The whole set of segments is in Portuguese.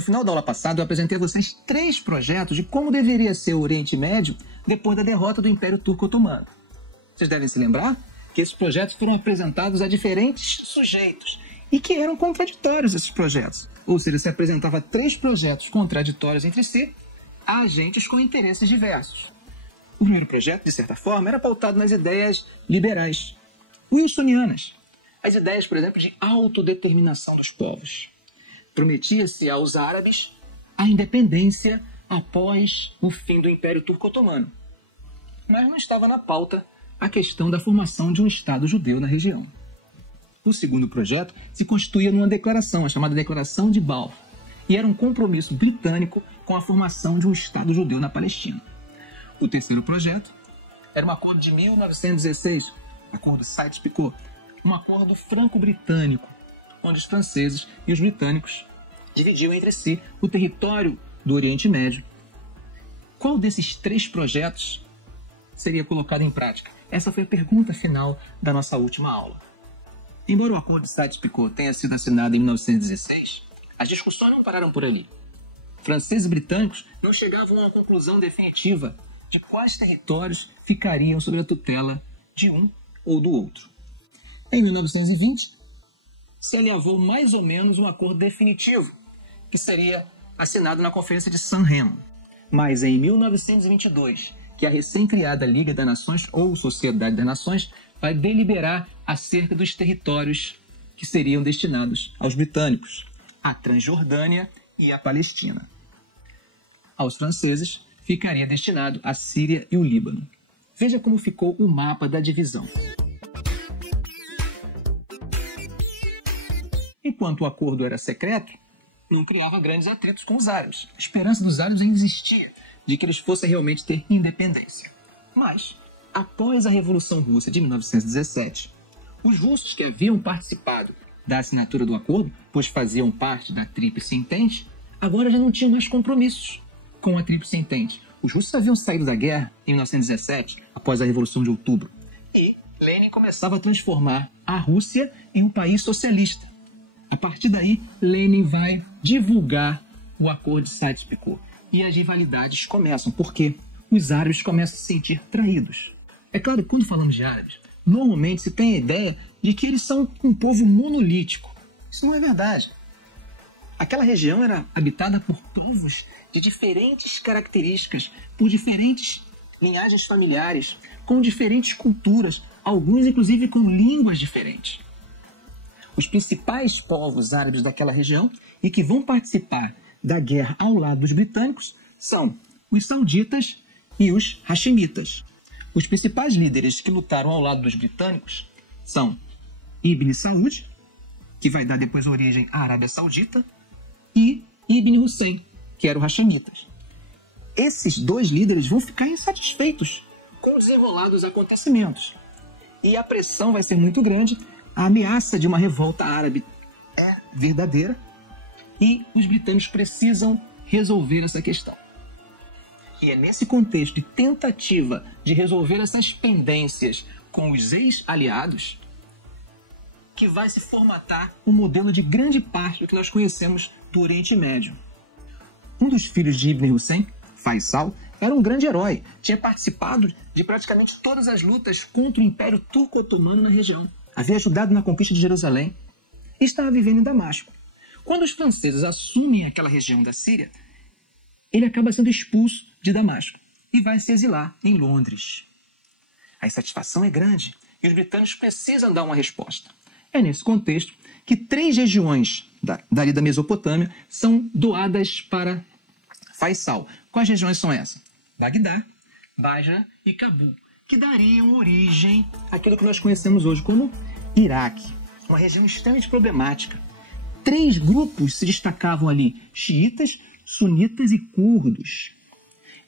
No final da aula passada, eu apresentei a vocês 3 projetos de como deveria ser o Oriente Médio depois da derrota do Império Turco Otomano. Vocês devem se lembrar que esses projetos foram apresentados a diferentes sujeitos e que eram contraditórios esses projetos. Ou seja, se apresentava 3 projetos contraditórios entre si a agentes com interesses diversos. O primeiro projeto, de certa forma, era pautado nas ideias liberais, wilsonianas. As ideias, por exemplo, de autodeterminação dos povos. Prometia-se aos árabes a independência após o fim do Império Turco Otomano. Mas não estava na pauta a questão da formação de um Estado judeu na região. O segundo projeto se constituía numa declaração, a chamada Declaração de Balfour, e era um compromisso britânico com a formação de um Estado judeu na Palestina. O terceiro projeto era um acordo de 1916, acordo Sykes-Picot, um acordo franco-britânico, onde os franceses e os britânicos dividiam entre si o território do Oriente Médio. Qual desses 3 projetos seria colocado em prática? Essa foi a pergunta final da nossa última aula. Embora o acordo de Sykes-Picot tenha sido assinado em 1916, as discussões não pararam por ali. Franceses e britânicos não chegavam a uma conclusão definitiva de quais territórios ficariam sob a tutela de um ou do outro. Em 1920, se alinhavou mais ou menos um acordo definitivo, que seria assinado na Conferência de San Remo. Mas em 1922, que a recém-criada Liga das Nações, ou Sociedade das Nações, vai deliberar acerca dos territórios que seriam destinados aos britânicos, a Transjordânia e a Palestina. Aos franceses, ficaria destinado a Síria e o Líbano. Veja como ficou o mapa da divisão. Enquanto o acordo era secreto, não criava grandes atritos com os árabes. A esperança dos árabes ainda existia de que eles fossem realmente ter independência. Mas, após a Revolução Russa de 1917, os russos que haviam participado da assinatura do acordo, pois faziam parte da Tríplice Entente, agora já não tinham mais compromissos com a Tríplice Entente. Os russos haviam saído da guerra em 1917, após a Revolução de Outubro. E Lenin começava a transformar a Rússia em um país socialista. A partir daí, Lenin vai divulgar o acordo de Sykes-Picot. E as rivalidades começam, porque os árabes começam a se sentir traídos. É claro que quando falamos de árabes, normalmente se tem a ideia de que eles são um povo monolítico. Isso não é verdade. Aquela região era habitada por povos de diferentes características, por diferentes linhagens familiares, com diferentes culturas, alguns inclusive com línguas diferentes. Os principais povos árabes daquela região e que vão participar da guerra ao lado dos britânicos são os sauditas e os hashemitas. Os principais líderes que lutaram ao lado dos britânicos são Ibn Saud, que vai dar depois origem à Arábia Saudita, e Ibn Hussein, que era o hashemitas. Esses 2 líderes vão ficar insatisfeitos com o desenrolar dos acontecimentos. E a pressão vai ser muito grande. A ameaça de uma revolta árabe é verdadeira e os britânicos precisam resolver essa questão. E é nesse contexto de tentativa de resolver essas pendências com os ex-aliados que vai se formatar o modelo de grande parte do que nós conhecemos do Oriente Médio. Um dos filhos de Ibn Hussein, Faisal, era um grande herói, tinha participado de praticamente todas as lutas contra o Império Turco-Otomano na região. Havia ajudado na conquista de Jerusalém e estava vivendo em Damasco. Quando os franceses assumem aquela região da Síria, ele acaba sendo expulso de Damasco e vai se exilar em Londres. A insatisfação é grande e os britânicos precisam dar uma resposta. É nesse contexto que 3 regiões dali da Mesopotâmia são doadas para Faisal. Quais regiões são essas? Bagdá, Basra e Cabul, que dariam origem àquilo que nós conhecemos hoje como Iraque, uma região extremamente problemática. 3 grupos se destacavam ali, xiitas, sunitas e curdos.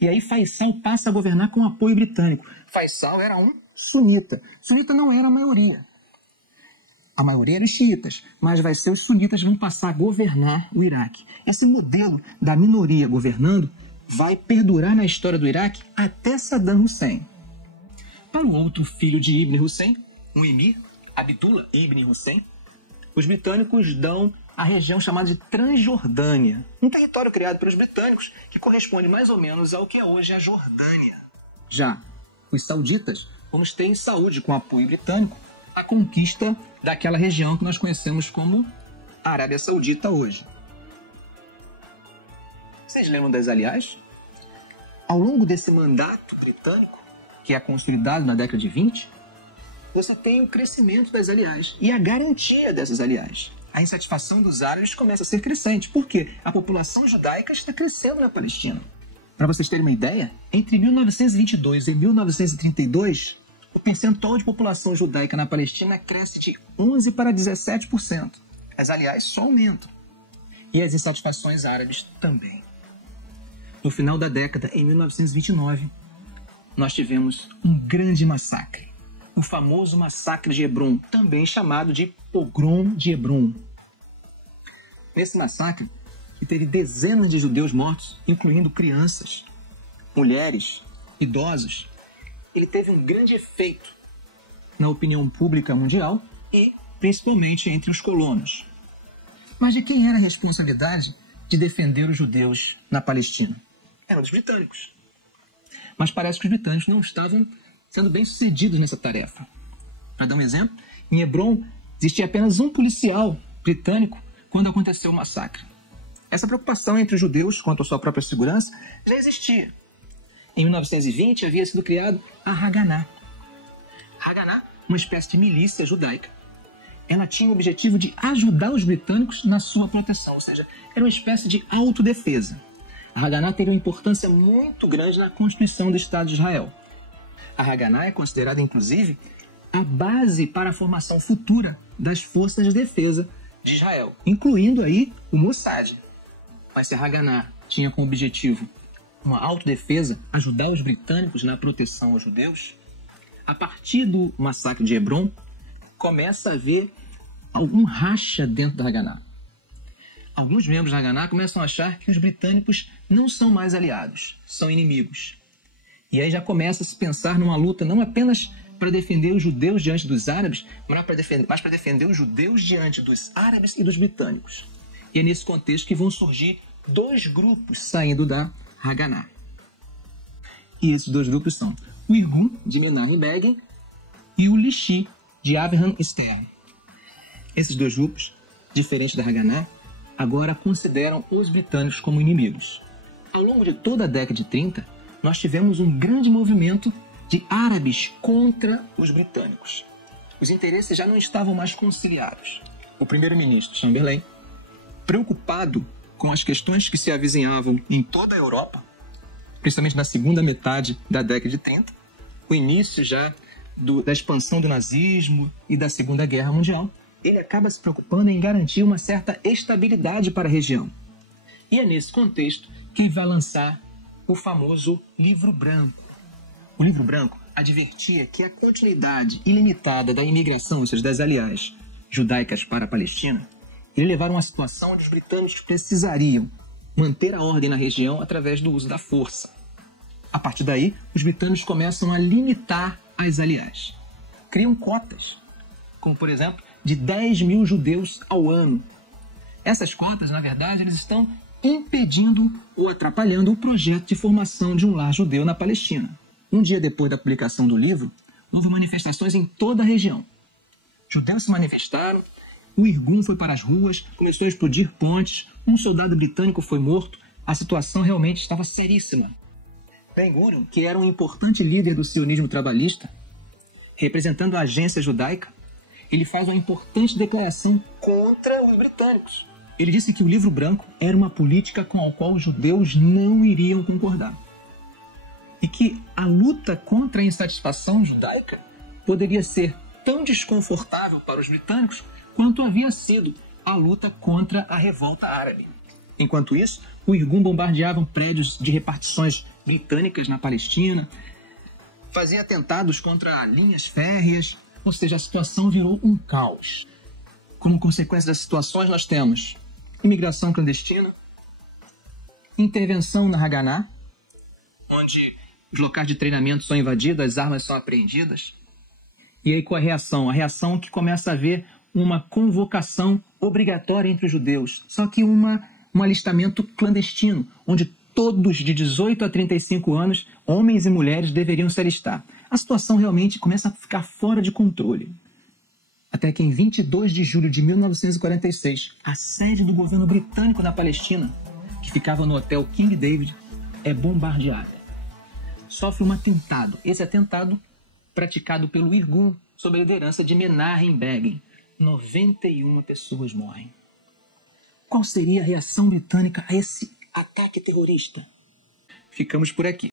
E aí Faisal passa a governar com apoio britânico. Faisal era um sunita. Sunita não era a maioria. A maioria eram xiitas, mas vai ser os sunitas que vão passar a governar o Iraque. Esse modelo da minoria governando vai perdurar na história do Iraque até Saddam Hussein. Para o outro filho de Ibn Hussein, um emir, Abdullah Ibn Hussein, os britânicos dão a região chamada de Transjordânia, um território criado pelos britânicos que corresponde mais ou menos ao que é hoje a Jordânia. Já os sauditas vamos ter em Saúde, com apoio britânico, a conquista daquela região que nós conhecemos como Arábia Saudita hoje. Vocês lembram das Aliás? Ao longo desse mandato britânico, que é consolidado na década de 20, você tem o crescimento das Aliás e a garantia dessas Aliás. A insatisfação dos árabes começa a ser crescente. Por quê? A população judaica está crescendo na Palestina. Para vocês terem uma ideia, entre 1922 e 1932, o percentual de população judaica na Palestina cresce de 11% para 17%. As Aliás só aumentam. E as insatisfações árabes também. No final da década, em 1929, nós tivemos um grande massacre. O famoso massacre de Hebron, também chamado de Pogrom de Hebron. Nesse massacre, que teve dezenas de judeus mortos, incluindo crianças, mulheres, idosos, ele teve um grande efeito na opinião pública mundial e, principalmente, entre os colonos. Mas de quem era a responsabilidade de defender os judeus na Palestina? Era dos britânicos. Mas parece que os britânicos não estavam sendo bem-sucedidos nessa tarefa. Para dar um exemplo, em Hebron existia apenas um policial britânico quando aconteceu o massacre. Essa preocupação entre os judeus quanto à sua própria segurança já existia. Em 1920 havia sido criado a Haganah. Haganah, uma espécie de milícia judaica. Ela tinha o objetivo de ajudar os britânicos na sua proteção, ou seja, era uma espécie de autodefesa. A Haganah teve uma importância muito grande na constituição do Estado de Israel. A Haganah é considerada, inclusive, a base para a formação futura das forças de defesa de Israel, incluindo aí o Mossad. Mas se a Haganah tinha como objetivo uma autodefesa, ajudar os britânicos na proteção aos judeus, a partir do massacre de Hebron, começa a haver algum racha dentro da Haganah. Alguns membros da Haganah começam a achar que os britânicos não são mais aliados, são inimigos. E aí já começa a se pensar numa luta não apenas para defender os judeus diante dos árabes, mas para defender os judeus diante dos árabes e dos britânicos. E é nesse contexto que vão surgir dois grupos saindo da Haganah. E esses dois grupos são o Irgun, de Menachem Begin, e o Lishi, de Avraham Stern. Esses dois grupos, diferentes da Haganah, agora consideram os britânicos como inimigos. Ao longo de toda a década de 30, nós tivemos um grande movimento de árabes contra os britânicos. Os interesses já não estavam mais conciliados. O primeiro-ministro Chamberlain, preocupado com as questões que se avizinhavam em toda a Europa, principalmente na segunda metade da década de 30, o início já da expansão do nazismo e da Segunda Guerra Mundial, ele acaba se preocupando em garantir uma certa estabilidade para a região. E é nesse contexto que ele vai lançar o famoso Livro Branco. O Livro Branco advertia que a continuidade ilimitada da imigração, ou seja, das aliás judaicas para a Palestina, iria levar a uma situação onde os britânicos precisariam manter a ordem na região através do uso da força. A partir daí, os britânicos começam a limitar as aliás. Criam cotas, como por exemplo, de 10 mil judeus ao ano. Essas cotas, na verdade, eles estão impedindo ou atrapalhando o projeto de formação de um lar judeu na Palestina. Um dia depois da publicação do livro, houve manifestações em toda a região. Judeus se manifestaram, o Irgun foi para as ruas, começou a explodir pontes, um soldado britânico foi morto, a situação realmente estava seríssima. Ben-Gurion, que era um importante líder do sionismo trabalhista, representando a agência judaica, ele faz uma importante declaração contra os britânicos. Ele disse que o Livro Branco era uma política com a qual os judeus não iriam concordar. E que a luta contra a insatisfação judaica poderia ser tão desconfortável para os britânicos quanto havia sido a luta contra a revolta árabe. Enquanto isso, o Irgun bombardeava prédios de repartições britânicas na Palestina, fazia atentados contra linhas férreas, ou seja, a situação virou um caos. Como consequência das situações, nós temos imigração clandestina, intervenção na Haganah, onde os locais de treinamento são invadidos, as armas são apreendidas. E aí qual a reação? A reação é que começa a haver uma convocação obrigatória entre os judeus, só que um alistamento clandestino, onde todos de 18 a 35 anos, homens e mulheres, deveriam se alistar. A situação realmente começa a ficar fora de controle. Até que em 22 de julho de 1946, a sede do governo britânico na Palestina, que ficava no hotel King David, é bombardeada. Sofre um atentado. Esse atentado praticado pelo Irgun, sob a liderança de Menachem Begin. 91 pessoas morrem. Qual seria a reação britânica a esse ataque terrorista? Ficamos por aqui.